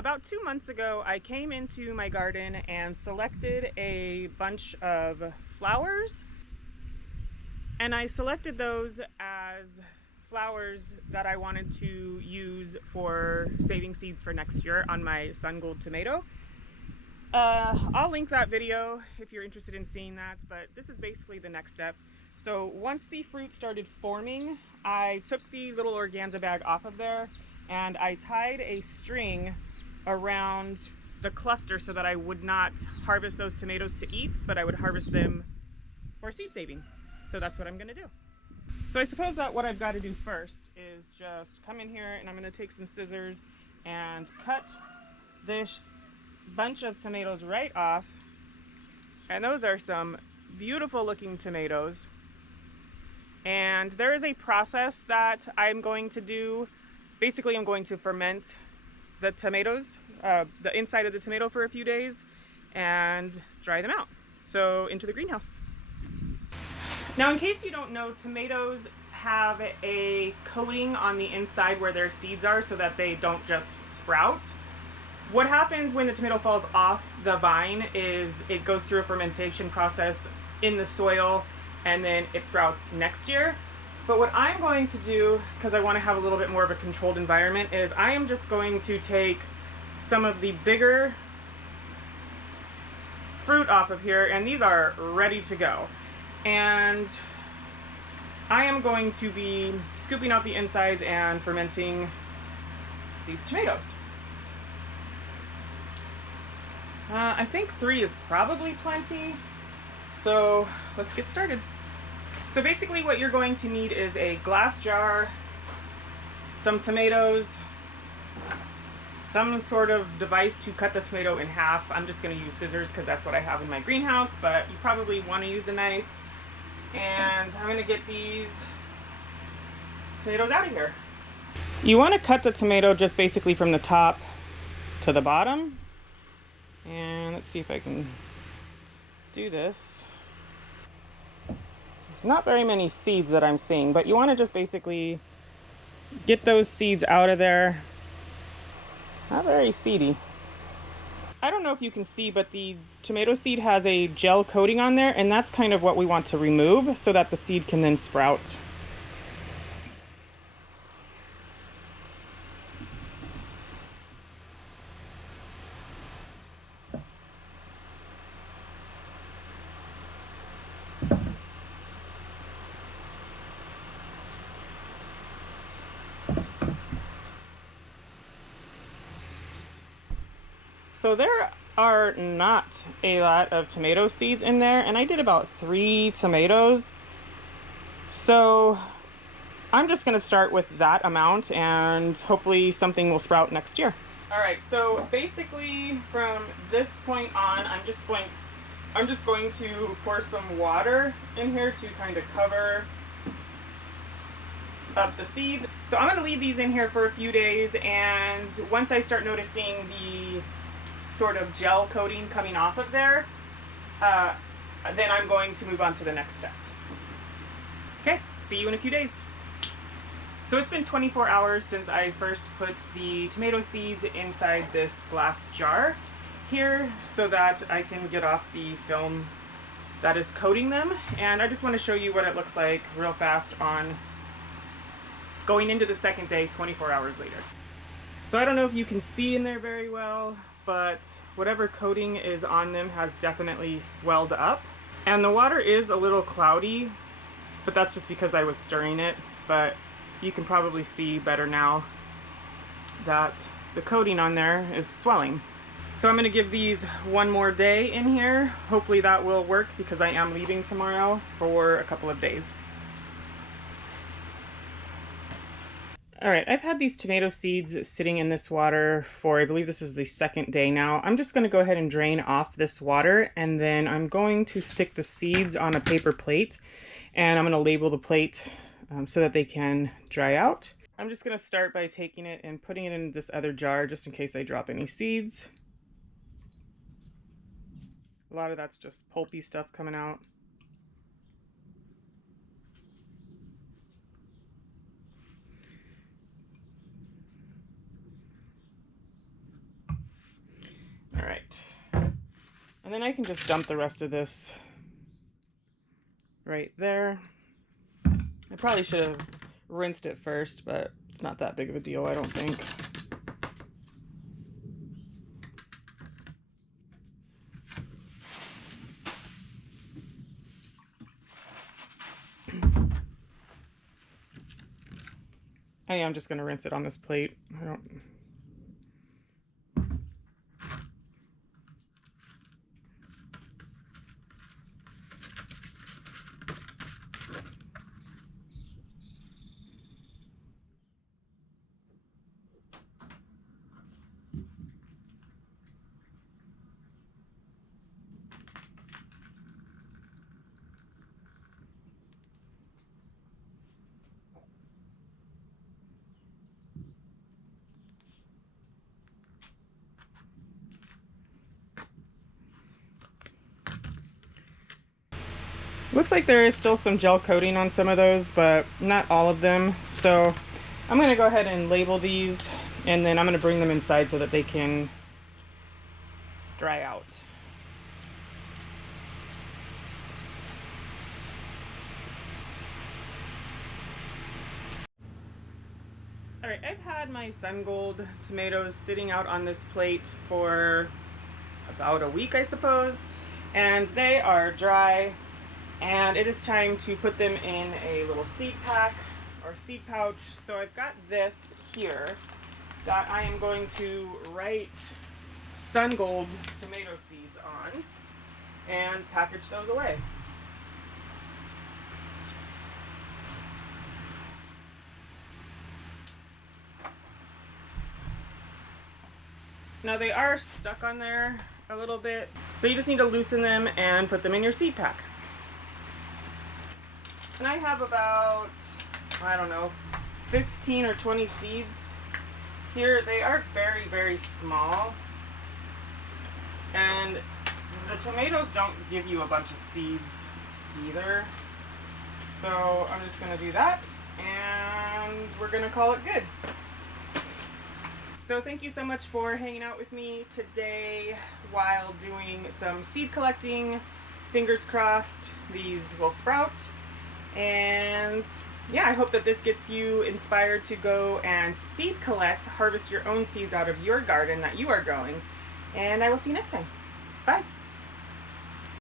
About 2 months ago, I came into my garden and selected a bunch of flowers, and I selected those as flowers that I wanted to use for saving seeds for next year on my Sun Gold tomato. I'll link that video if you're interested in seeing that, but this is basically the next step. So once the fruit started forming, I took the little organza bag off of there and I tied a string around the cluster so that I would not harvest those tomatoes to eat, but I would harvest them for seed saving. So that's what I'm gonna do. So I suppose that what I've got to do first is just come in here and I'm gonna take some scissors and cut this bunch of tomatoes right off. And those are some beautiful looking tomatoes. And there is a process that I'm going to do. Basically, I'm going to ferment the tomatoes, the inside of the tomato for a few days and dry them out. So into the greenhouse. Now, in case you don't know, tomatoes have a coating on the inside where their seeds are so that they don't just sprout. What happens when the tomato falls off the vine is it goes through a fermentation process in the soil and then it sprouts next year. But what I'm going to do, because I want to have a little bit more of a controlled environment, is I am just going to take some of the bigger fruit off of here, and these are ready to go. And I am going to be scooping out the insides and fermenting these tomatoes. I think 3 is probably plenty, so let's get started. So basically what you're going to need is a glass jar, some tomatoes, some sort of device to cut the tomato in half. I'm just going to use scissors because that's what I have in my greenhouse, but you probably want to use a knife. And I'm going to get these tomatoes out of here. You want to cut the tomato just basically from the top to the bottom. And let's see if I can do this. There's not very many seeds that I'm seeing, but you want to just basically get those seeds out of there. Not very seedy. I don't know if you can see, but the tomato seed has a gel coating on there, and that's kind of what we want to remove so that the seed can then sprout. So there are not a lot of tomato seeds in there, and I did about 3 tomatoes. So I'm just going to start with that amount and hopefully something will sprout next year. All right, so basically from this point on, I'm just going to pour some water in here to kind of cover up the seeds. So I'm going to leave these in here for a few days, and once I start noticing the sort of gel coating coming off of there, then I'm going to move on to the next step. Okay, see you in a few days. So it's been 24 hours since I first put the tomato seeds inside this glass jar here so that I can get off the film that is coating them. And I just want to show you what it looks like real fast on going into the second day, 24 hours later. So I don't know if you can see in there very well, but whatever coating is on them has definitely swelled up. And the water is a little cloudy, but that's just because I was stirring it. But you can probably see better now that the coating on there is swelling. So I'm going to give these one more day in here. Hopefully that will work because I am leaving tomorrow for a couple of days. All right, I've had these tomato seeds sitting in this water for, I believe this is the second day now. I'm just going to go ahead and drain off this water, and then I'm going to stick the seeds on a paper plate, and I'm going to label the plate so that they can dry out. I'm just going to start by taking it and putting it in this other jar just in case I drop any seeds. A lot of that's just pulpy stuff coming out. All right. And then I can just dump the rest of this right there. I probably should have rinsed it first, but it's not that big of a deal, I don't think. Oh yeah, I'm just gonna rinse it on this plate. I don't. Looks like there is still some gel coating on some of those, but not all of them. So I'm going to go ahead and label these, and then I'm going to bring them inside so that they can dry out. Alright, I've had my Sungold tomatoes sitting out on this plate for about a week, I suppose, and they are dry. And it is time to put them in a little seed pack or seed pouch. So I've got this here that I am going to write Sungold tomato seeds on and package those away. Now they are stuck on there a little bit, so you just need to loosen them and put them in your seed pack. And I have about, I don't know, 15 or 20 seeds here. They are very, very small. And the tomatoes don't give you a bunch of seeds either. So I'm just going to do that, and we're going to call it good. So thank you so much for hanging out with me today while doing some seed collecting. Fingers crossed these will sprout. And yeah, I hope that this gets you inspired to go and seed collect, harvest your own seeds out of your garden that you are growing. And I will see you next time. Bye.